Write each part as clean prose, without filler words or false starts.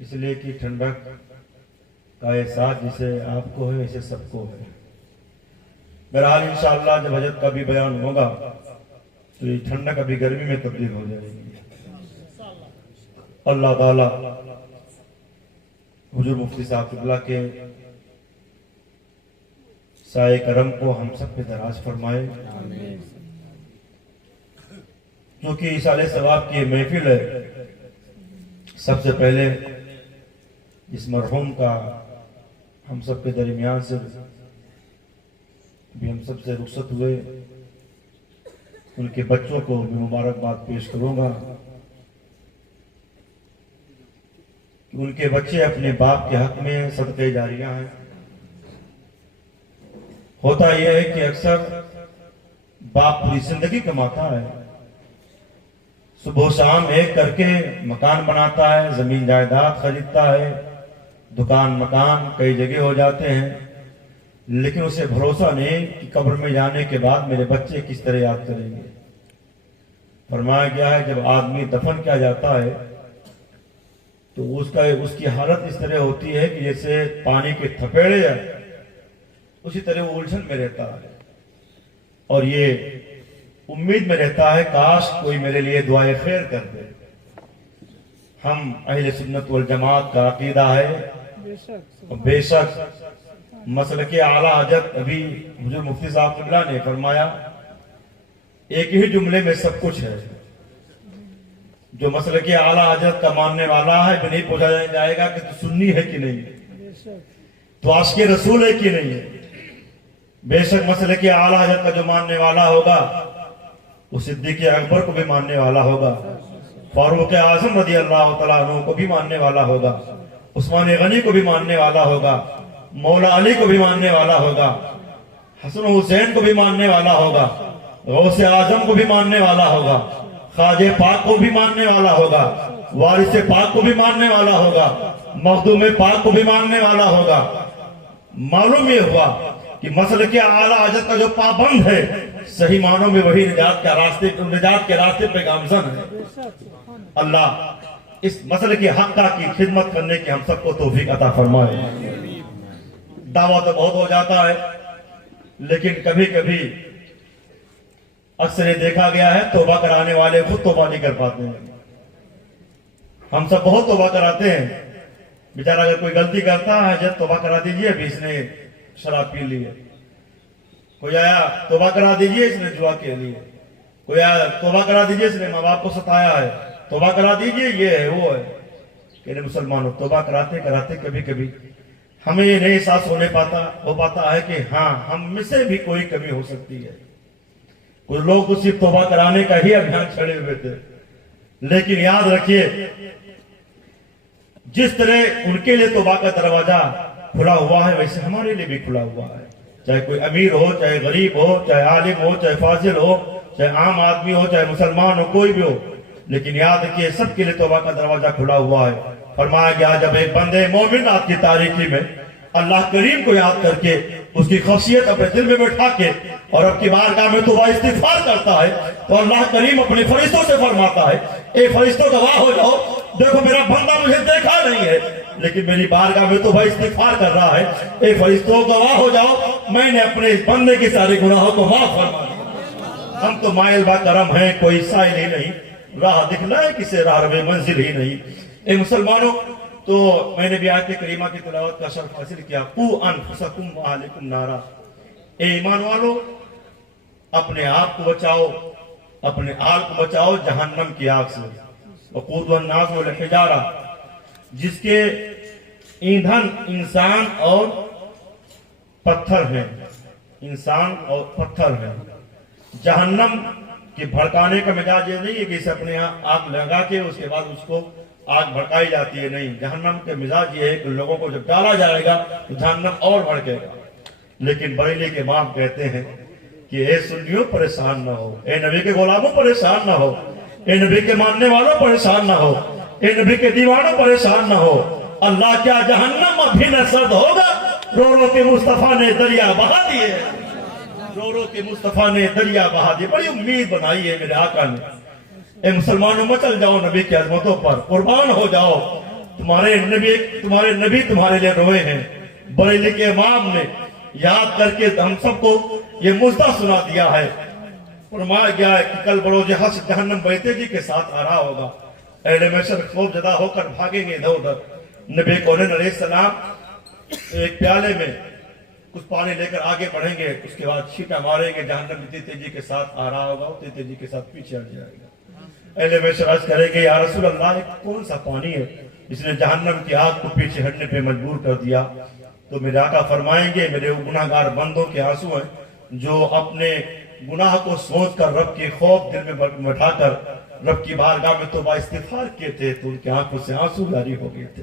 اس لیے کہ ٹھنڈک کا احساس جسے آپ کو ہے اسے سب کو ہے۔ بہرحال انشاءاللہ جب حجت کا بھی بیان ہوگا تو یہ ٹھنڈک ابھی گرمی میں تبدیل ہو جائے گی۔ اللہ تعالی حضور مفتی صاحب قبلہ کے سائے کرم کو ہم سب پہ دراز فرمائے۔ کیونکہ ایصال ثواب کی یہ محفل ہے، سب سے پہلے اس مرحوم کا ہم سب کے درمیان سے بھی ہم سب سے رخصت ہوئے، ان کے بچوں کو میں مبارکباد پیش کروں گا کہ ان کے بچے اپنے باپ کے حق میں صدقہ جاریہ ہیں۔ ہوتا یہ ہے کہ اکثر باپ پوری زندگی کماتا ہے، صبح شام ایک کر کے مکان بناتا ہے، زمین جائیداد خریدتا ہے، دکان مکان کئی جگہ ہو جاتے ہیں، لیکن اسے بھروسہ نہیں کہ قبر میں جانے کے بعد میرے بچے کس طرح یاد کریں گے۔ فرمایا گیا ہے جب آدمی دفن کیا جاتا ہے تو اس کی حالت اس طرح ہوتی ہے کہ جیسے پانی کے تھپیڑے جائے، اسی طرح وہ الجھن میں رہتا ہے اور یہ امید میں رہتا ہے کاش کوئی میرے لیے دعائے خیر کر دے۔ ہم اہل سنت والجماعت کا عقیدہ ہے، بے شک مسلک اعلیٰ حضرت ابھی حضور مفتی صاحب قبلہ نے فرمایا ایک ہی جملے میں سب کچھ ہے۔ جو مسلک اعلیٰ حضرت کا ماننے والا ہے بھی نہیں پوچھا جائے گا کہ تو سنی ہے کہ نہیں، تو عاشق رسول ہے کہ نہیں ہے۔ بے شک مسلک اعلیٰ حضرت کا جو ماننے والا ہوگا وہ صدیق اکبر کو بھی ماننے والا ہوگا، فاروق اعظم رضی اللہ تعالیٰ عنہ کو بھی ماننے والا ہوگا، عثمان غنی کو بھی ماننے والا ہوگا، مولا علی کو بھی ماننے والا ہوگا، حسن و حسین کو بھی ماننے والا ہوگا، غوث اعظم کو بھی ماننے والا ہوگا، خواجہ پاک کو بھی ماننے والا ہوگا، وارث پاک کو بھی ماننے والا ہوگا، مخدوم پاک کو بھی ماننے والا ہوگا۔ معلوم یہ ہوا کہ مسلک اعلیٰ حضرت کا جو پابند ہے صحیح معنوں میں وہی نجات کے راستے پہ گامزن ہے۔ اللہ اس مسلک حقہ کی خدمت کرنے کی ہم سب کو توفیق عطا فرمائے۔ دعویٰ تو بہت ہو جاتا ہے لیکن کبھی کبھی اکثر یہ دیکھا گیا ہے توبہ کرانے والے خود توبہ نہیں کر پاتے ہیں۔ ہم سب بہت توبہ کراتے ہیں، بیچارہ اگر کوئی غلطی کرتا ہے جب توبہ کرا دیجئے ابھی اس نے شراب پی لی ہے، کوئی آیا توبہ کرا دیجئے اس نے جوا کے لی ہے، کوئی آیا توبہ کرا دیجئے اس نے ماں باپ کو ستایا ہے، توبہ کرا دیجئے یہ ہے وہ ہے۔ کہ مسلمانوں توبہ کراتے کراتے کبھی کبھی ہمیں یہ نہیں احساس ہو پاتا ہے کہ ہاں ہم میں سے بھی کوئی کمی ہو سکتی ہے۔ کچھ لوگ تو صرف توبہ کرانے کا ہی ابھیان چھڑے ہوئے تھے، لیکن یاد رکھیے جس طرح ان کے لیے توبہ کا دروازہ کھلا ہوا ہے ویسے ہمارے لیے بھی کھلا ہوا ہے، چاہے کوئی امیر ہو، چاہے غریب ہو، چاہے عالم ہو، چاہے فاضل ہو، چاہے عام آدمی ہو، چاہے مسلمان ہو، کوئی بھی ہو، لیکن یاد رکھیے سب کے لیے توبہ کا دروازہ کھلا ہوا ہے۔ فرمایا گیا جب ایک بندے مومن رات کی تاریکی میں اللہ کریم کو یاد کر کے اس کی خاصیت اپنے دل میں بٹھا کے اور اب کی بارگاہ میں توبہ استغفار کرتا ہے تو اللہ کریم اپنے فرشتوں سے فرماتا ہے اے فرشتوں گواہ ہو جاؤ، دیکھو میرا بندہ مجھے دیکھا نہیں ہے لیکن میری بارگاہ میں توبہ استغفار کر رہا ہے، اے فرشتوں گواہ ہو جاؤ میں نے اپنے اس بندے کے سارے گناہوں کو معاف فرما دیا۔ ہم تو مائل با کرم ہیں، کوئی سائل ہی نہیں، راہ دکھلائے کسے راہ میں منزل ہی نہیں۔ اے مسلمانوں، تو میں نے بھی آیت کریمہ کی تلاوت کا شرف حاصل کیا، قُوا أَنفُسَكُمْ وَأَهْلِيكُمْ نَارًا، اے ایمان والو اپنے آپ کو بچاؤ، اپنے آل کو بچاؤ جہنم کی آگ سے، وَقُودُهَا النَّاسُ وَالْحِجَارَةُ، جس کے ایندھن انسان اور پتھر ہیں، انسان اور پتھر ہیں۔ جہنم کے بھڑکانے کا مزاج یہ نہیں ہے کہ اسے اپنے آگ لگا کے اس کے بعد اس کو آگ بھڑکائی جاتی ہے، نہیں، جہنم کے مزاج یہ ہے کہ لوگوں کو جب ڈالا جائے گا تو جہنم اور بھڑکے گا۔ لیکن بریلی کے امام کہتے ہیں کہ اے سنیوں پریشان نہ ہو، اے نبی کے غلاموں پریشان نہ ہو، اے نبی کے ماننے والوں پریشان نہ ہو، اے نبی کے دیوانوں پریشان نہ ہو، اللہ کیا جہنم ابھی نہ سرد ہوگا، رو رو کے مصطفیٰ نے دریا بہا دیے، رو رو کے مصطفیٰ نے دریا بہا دیے۔ بڑی امید بنائی ہے میرے آقا نے۔ اے مسلمانوں مچل جاؤ نبی کی عظمتوں پر، قربان ہو جاؤ، تمہارے نبی تمہارے لیے روئے ہیں۔ بریلی کے امام نے یاد کر کے ہم سب کو یہ مژدہ سنا دیا ہے، فرمایا گیا ہے کہ کل بروز حشر جہنم بیتے جی کے ساتھ آ رہا ہوگا، اہل محشر خوف زدہ ہو کر بھاگیں گے ادھر ادھر۔ نبی کونین علیہ السلام ایک پیالے میں کچھ پانی لے کر آگے بڑھیں گے، اس کے بعد چھینٹا ماریں گے، جہنم بھی تیزی کے ساتھ آ رہا ہوگا، وہ تیزی کے ساتھ پیچھے ہٹ جائے گا۔ اہل محشر عرض کریں گے یا رسول اللہ ایک کون سا پانی ہے جس نے جہنم کی آگ کو پیچھے ہٹنے پہ مجبور کر دیا؟ تو میرے آقا فرمائیں گے میرے گناہگار بندوں کے آنسو ہیں جو اپنے گناہ کو سوچ کر رب کے خوف دل میں بٹھا کر رب کی بارگاہ میں توبہ استغفار کیے تھے تو ان کے آنکھوں سے آنسو جاری ہو گئے تھے۔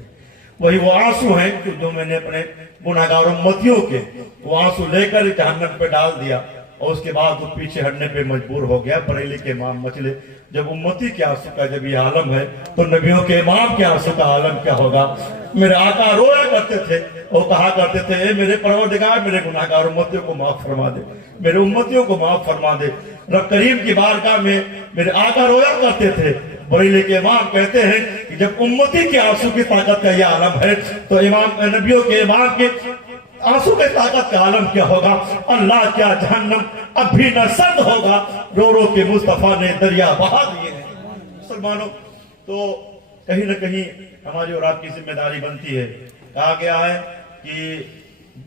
وہی وہ آنسو ہیں جو میں نے اپنے گناہگار امتیوں کے وہ آنسو لے کر جہنم پہ ڈال دیا اور اس کے بعد وہ پیچھے ہٹنے پہ مجبور ہو گیا۔ بریلی کے امام مچلے جب امتی کے آنسو کا جب یہ عالم ہے تو نبیوں کے امام کے آنسو کا عالم کیا ہوگا؟ میرے آقا رویا کرتے تھے اور کہا کرتے تھے اے میرے پروردگار میرے گناہگار امتیوں کو معاف فرما دے، میرے امتیوں کو معاف فرما دے۔ رب کریم کی بارگاہ میں میرے آقا رویا کرتے تھے۔ بریلی کے امام کہتے ہیں کہ جب امتی کے آنسو کی طاقت کا یہ عالم ہے تو نبیوں کے امام کے آنسو کے طاقت کا عالم کیا ہوگا؟ اللہ کیا جہنم اب بھی نہ سرد ہوگا، رو رو کے مصطفیٰ نے دریا بہا دیے ہیں۔ مسلمانوں تو کہیں نہ کہیں ہماری اور آپ کی ذمہ داری بنتی ہے۔ کہا گیا ہے کہ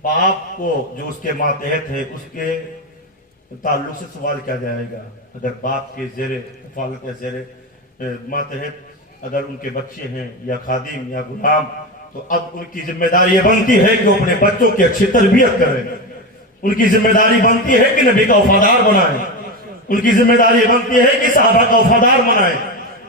باپ کو جو اس کے ماتحت ہے اس کے تعلق سے سوال کیا جائے گا۔ اگر باپ کے زیر کفالت یا زیر ماتحت اگر ان کے بچے ہیں یا خادم یا غلام تو اب ان کی ذمہ داری یہ بنتی ہے کہ وہ اپنے بچوں کی اچھی تربیت کریں، ان کی ذمہ داری بنتی ہے کہ نبی کا وفادار بنائیں، ان کی ذمہ داری یہ بنتی ہے کہ صحابہ کا وفادار بنائیں،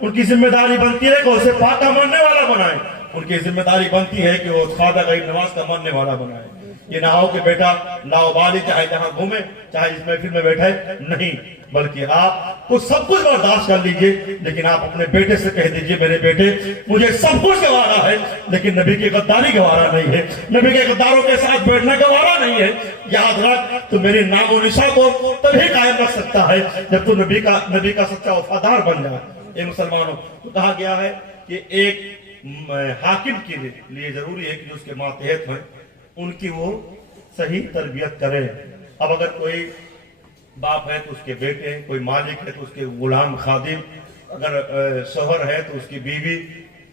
ان کی ذمہ داری بنتی ہے کہ اسے پاکہ ماننے والا بنائیں، ان کی ذمہ داری بنتی ہے کہ وہ خواجہ غریب نواز کا ماننے والا بنائیں۔ یہ نہ ہو کہ بیٹا لاؤبالی چاہے جہاں گھومے چاہے اس محفل میں بیٹھے، نہیں، بلکہ آپ کو سب کچھ برداشت کر لیجئے لیکن آپ اپنے بیٹے سے کہہ دیجئے میرے بیٹے مجھے سب کچھ گوارا ہے لیکن نبی کی غداری گوارا نہیں ہے، نبی کے غداروں کے ساتھ بیٹھنا گوارا نہیں ہے۔ یاد رکھ تو میری نام و نشاں کو تبھی قائم رکھ سکتا ہے جب تو نبی کا سچا وفادار بن جائے۔ اے مسلمانوں تو کہا گیا ہے کہ ایک حاکم کے لیے ضروری ہے کہ جو اس کے ماتحت ہیں ان کی وہ صحیح تربیت کرے۔ اب اگر کوئی باپ ہے تو اس کے بیٹے، کوئی مالک ہے تو اس کے غلام خادم، اگر شوہر ہے تو اس کی بیوی،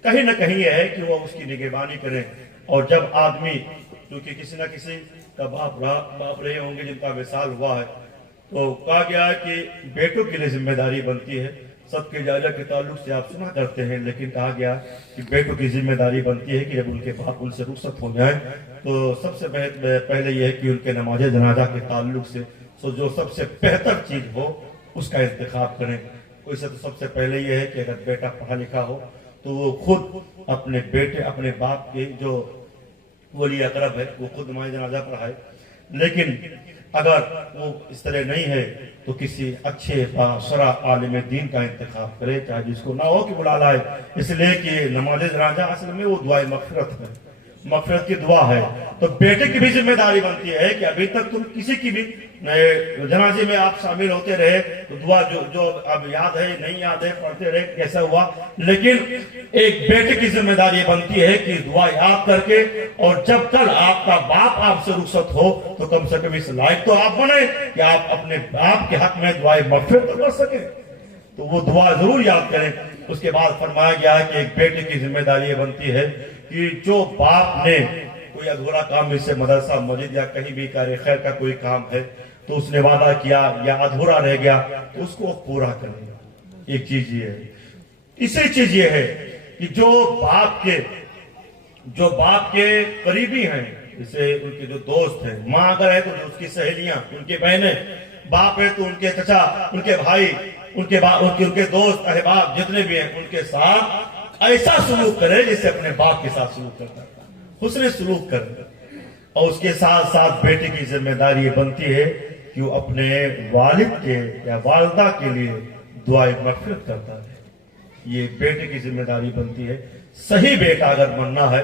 کہیں نہ کہیں یہ ہے کہ وہ اس کی نگہبانی کریں۔ اور جب آدمی کیونکہ کسی نہ کسی کا باپ رہے ہوں گے جن کا وصال ہوا ہے تو کہا گیا ہے کہ بیٹوں کے لیے ذمہ داری بنتی ہے۔ سب کے جائزہ کے تعلق سے آپ سنا کرتے ہیں لیکن کہا گیا کہ بیٹوں کی ذمہ داری بنتی ہے کہ جب ان کے باپ ان سے رخصت ہو جائیں تو سب سے پہلے یہ ہے کہ ان کے نماز جنازہ کے تعلق سے جو سب سے بہتر چیز ہو اس کا انتخاب کریں۔ کوئی سے تو سب سے پہلے یہ ہے کہ اگر بیٹا پڑھا لکھا ہو تو وہ خود اپنے بیٹے اپنے باپ کے جو ولی اقرب ہے وہ خود نماز جنازہ پڑھائے، لیکن اگر وہ اس طرح نہیں ہے تو کسی اچھے باصرا عالم دین کا انتخاب کرے، چاہے جس کو نہ ہو کہ بلا لائے، اس لیے کہ نماز جنازہ اصل میں وہ دعائے مغفرت ہے، مغفرت کی دعا ہے۔ تو بیٹے کی بھی ذمہ داری بنتی ہے کہ ابھی تک تم کسی کی بھی جنازے میں آپ شامل ہوتے رہے تو دعا جو اب یاد ہے نہیں یاد ہے پڑھتے رہے کیسا ہوا، لیکن ایک بیٹے کی ذمہ داری بنتی ہے کہ دعا یاد کر کے اور جب کل آپ کا باپ آپ سے رخصت ہو تو کم سے کم اس لائق تو آپ بنے کہ آپ اپنے باپ کے حق میں دعائے مغفرت تو کر سکیں، تو وہ دعا ضرور یاد کریں۔ اس کے بعد فرمایا گیا ہے کہ ایک بیٹے کی ذمہ داری یہ بنتی ہے کہ جو باپ نے کوئی ادھورا کام اس سے مدرسہ مسجد یا کہیں بھی کار خیر کا کوئی کام ہے تو اس نے وعدہ کیا یا ادھورا رہ گیا تو اس کو پورا کرے گا۔ ایک چیز یہ ہے، اسی چیز یہ ہے کہ جو باپ کے قریبی ہیں، جیسے ان کے جو دوست ہیں، ماں اگر ہے تو جو اس کی سہیلیاں، ان کی بہنیں، باپ ہے تو ان کے چچا، ان کے بھائی، ان کے دوست احباب جتنے بھی ہیں ان کے ساتھ ایسا سلوک کرے جیسے اپنے باپ کے ساتھ سلوک کرتا ہے، حسن سلوک کرے۔ اور اس کے ساتھ ساتھ بیٹے کی ذمہ داری یہ بنتی ہے کہ وہ اپنے والد کے یا والدہ کے لیے دعائے مغفرت کرتا ہے، یہ بیٹے کی ذمہ داری بنتی ہے۔ صحیح بیٹا اگر بننا ہے